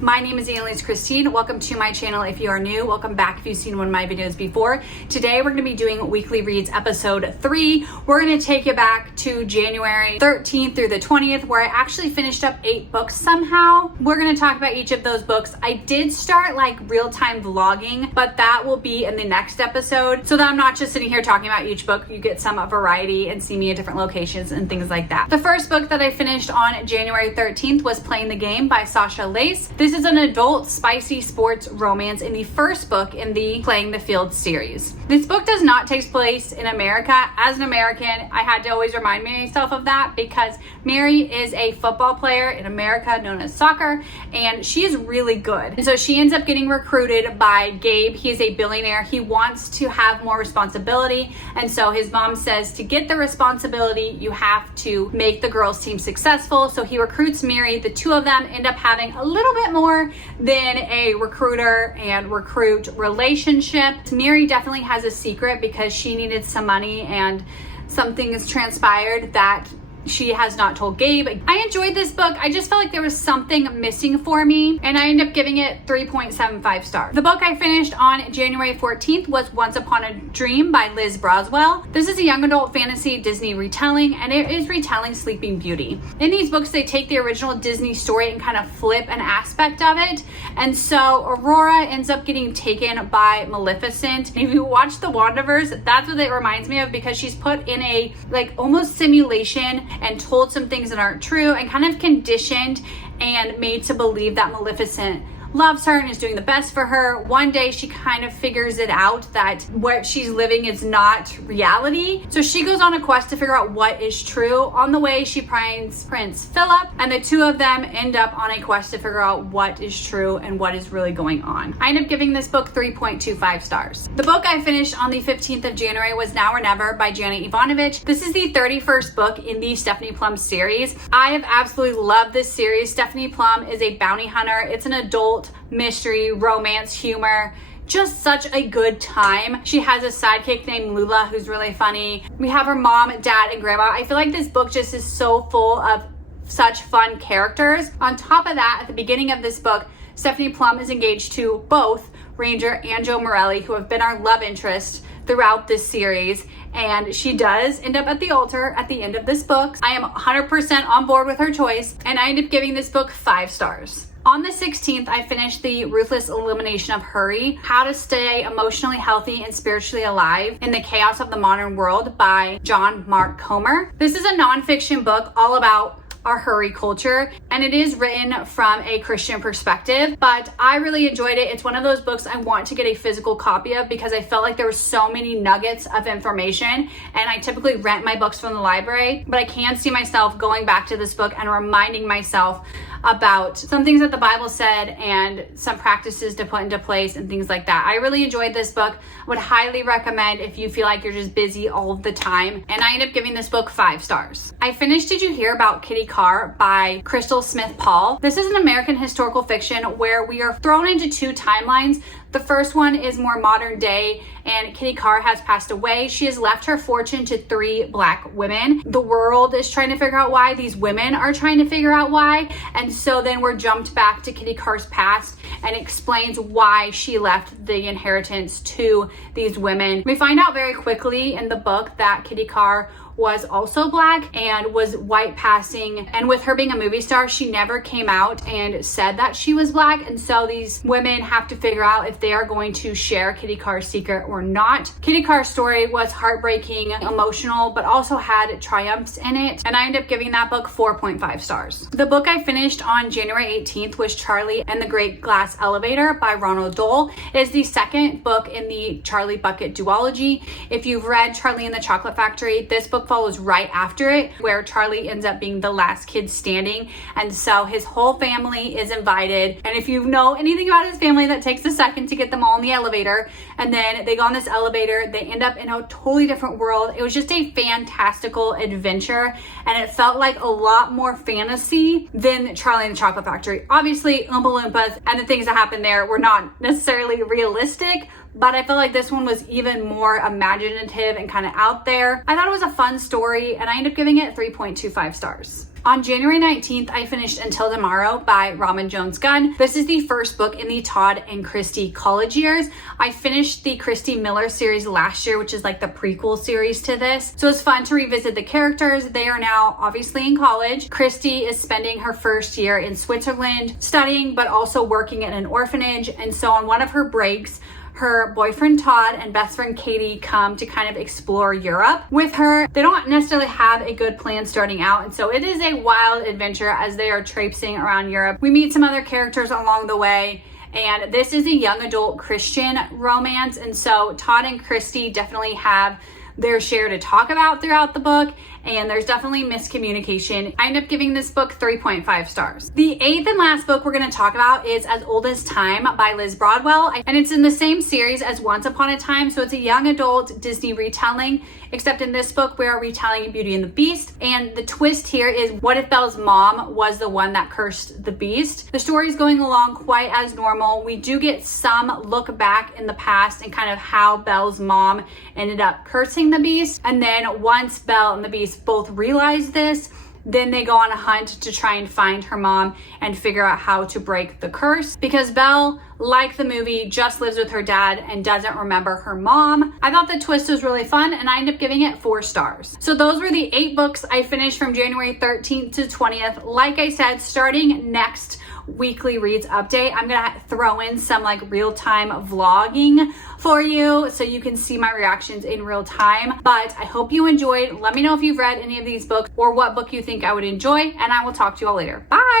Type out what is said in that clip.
My name is Annalise Christine. Welcome to my channel if you are new. Welcome back if you've seen one of my videos before. Today we're going to be doing Weekly Reads episode 3. We're going to take you back to January 13th through the 20th where I actually finished up 8 books somehow. We're going to talk about each of those books. I did start like real-time vlogging, but that will be in the next episode so that I'm not just sitting here talking about each book. You get some variety and see me at different locations and things like that. The first book that I finished on January 13th was Playing the Game by Sasha Lace. This is an adult spicy sports romance in the first book in the Playing the Field series. This book does not take place in America. As an American, I had to always remind myself of that because Mary is a football player in America known as soccer, and she is really good. And so she ends up getting recruited by Gabe. He is a billionaire. He wants to have more responsibility, and so his mom says to get the responsibility, you have to make the girls' team successful. So he recruits Mary. The two of them end up having a little bit more than a recruiter and recruit relationship. Mary definitely has a secret because she needed some money and something has transpired that she has not told Gabe. I enjoyed this book. I just felt like there was something missing for me, and I ended up giving it 3.75 stars. The book I finished on January 14th was Once Upon a Dream by Liz Braswell. This is a young adult fantasy Disney retelling, and it is retelling Sleeping Beauty. In these books, they take the original Disney story and kind of flip an aspect of it, and so Aurora ends up getting taken by Maleficent. And if you watch the Wandaverse, that's what it reminds me of because she's put in a like almost simulation and told some things that aren't true and kind of conditioned and made to believe that Maleficent loves her and is doing the best for her. One day she kind of figures it out that what she's living is not reality. So she goes on a quest to figure out what is true. On the way, she finds Prince Philip, and the two of them end up on a quest to figure out what is true and what is really going on. I end up giving this book 3.25 stars. The book I finished on the 15th of January was Now or Never by Janet Evanovich. This is the 31st book in the Stephanie Plum series. I have absolutely loved this series. Stephanie Plum is a bounty hunter. It's an adult mystery, romance, humor, just such a good time. She has a sidekick named Lula who's really funny. We have her mom, dad, and grandma. I feel like this book just is so full of such fun characters. On top of that, at the beginning of this book, Stephanie Plum is engaged to both Ranger and Joe Morelli, who have been our love interest throughout this series, and she does end up at the altar at the end of this book. I am 100% on board with her choice, and I end up giving this book 5 stars. On the 16th, I finished the Ruthless Elimination of Hurry, How to Stay Emotionally Healthy and Spiritually Alive in the Chaos of the Modern World by John Mark Comer. This is a nonfiction book all about our hurry culture, and it is written from a Christian perspective, but I really enjoyed it. It's one of those books I want to get a physical copy of because I felt like there were so many nuggets of information, and I typically rent my books from the library, but I can see myself going back to this book and reminding myself about some things that the Bible said and some practices to put into place and things like that. I really enjoyed this book. Would highly recommend if you feel like you're just busy all of the time, and I ended up giving this book 5 stars. I finished Did You Hear About Kitty Karr by Crystal Smith Paul. This is an American historical fiction where we are thrown into 2 timelines. The first one is more modern day, and Kitty Karr has passed away. She has left her fortune to 3 black women. The world is trying to figure out why. These women are trying to figure out why. And so then we're jumped back to Kitty Karr's past and explains why she left the inheritance to these women. We find out very quickly in the book that Kitty Karr was also black and was white passing, and with her being a movie star, she never came out and said that she was black, and so these women have to figure out if they are going to share Kitty Karr's secret or not. Kitty Karr's story was heartbreaking, emotional, but also had triumphs in it, and I ended up giving that book 4.5 stars. The book I finished on January 18th was Charlie and the Great Glass Elevator by Ronald Dahl. It is the second book in the Charlie Bucket duology. If you've read Charlie and the Chocolate Factory, this book follows right after it, where Charlie ends up being the last kid standing, and so his whole family is invited, and if you know anything about his family, that takes a second to get them all in the elevator, and then they go on this elevator, they end up in a totally different world. It was just a fantastical adventure, and it felt like a lot more fantasy than Charlie and the Chocolate Factory. Obviously, Oompa Loompas and the things that happened there were not necessarily realistic, but I feel like this one was even more imaginative and kind of out there. I thought it was a fun story, and I ended up giving it 3.25 stars. On January 19th, I finished Until Tomorrow by Ronald Gunn. This is the first book in the Todd and Christy college years. I finished the Christy Miller series last year, which is like the prequel series to this. So it's fun to revisit the characters. They are now obviously in college. Christy is spending her first year in Switzerland studying, but also working at an orphanage. And so on one of her breaks, her boyfriend Todd and best friend Katie come to kind of explore Europe with her. They don't necessarily have a good plan starting out, and so it is a wild adventure as they are traipsing around Europe. We meet some other characters along the way, and this is a young adult Christian romance, and so Todd and Christy definitely have their share to talk about throughout the book, and there's definitely miscommunication. I end up giving this book 3.5 stars. The 8th and last book we're going to talk about is As Old as Time by Liz Braswell, and it's in the same series as Once Upon a Time, so it's a young adult Disney retelling, except in this book we are retelling Beauty and the Beast, and the twist here is what if Belle's mom was the one that cursed the beast? The story is going along quite as normal. We do get some look back in the past and kind of how Belle's mom ended up cursing the beast, and then once Belle and the beast both realize this, then they go on a hunt to try and find her mom and figure out how to break the curse, because Belle, like the movie, just lives with her dad and doesn't remember her mom. I thought the twist was really fun, and I ended up giving it 4 stars. So those were the 8 books I finished from January 13th to 20th. Like I said, starting next weekly reads update, I'm gonna throw in some like real-time vlogging for you so you can see my reactions in real time. But I hope you enjoyed. Let me know if you've read any of these books or what book you think I would enjoy, and I will talk to you all later. Bye.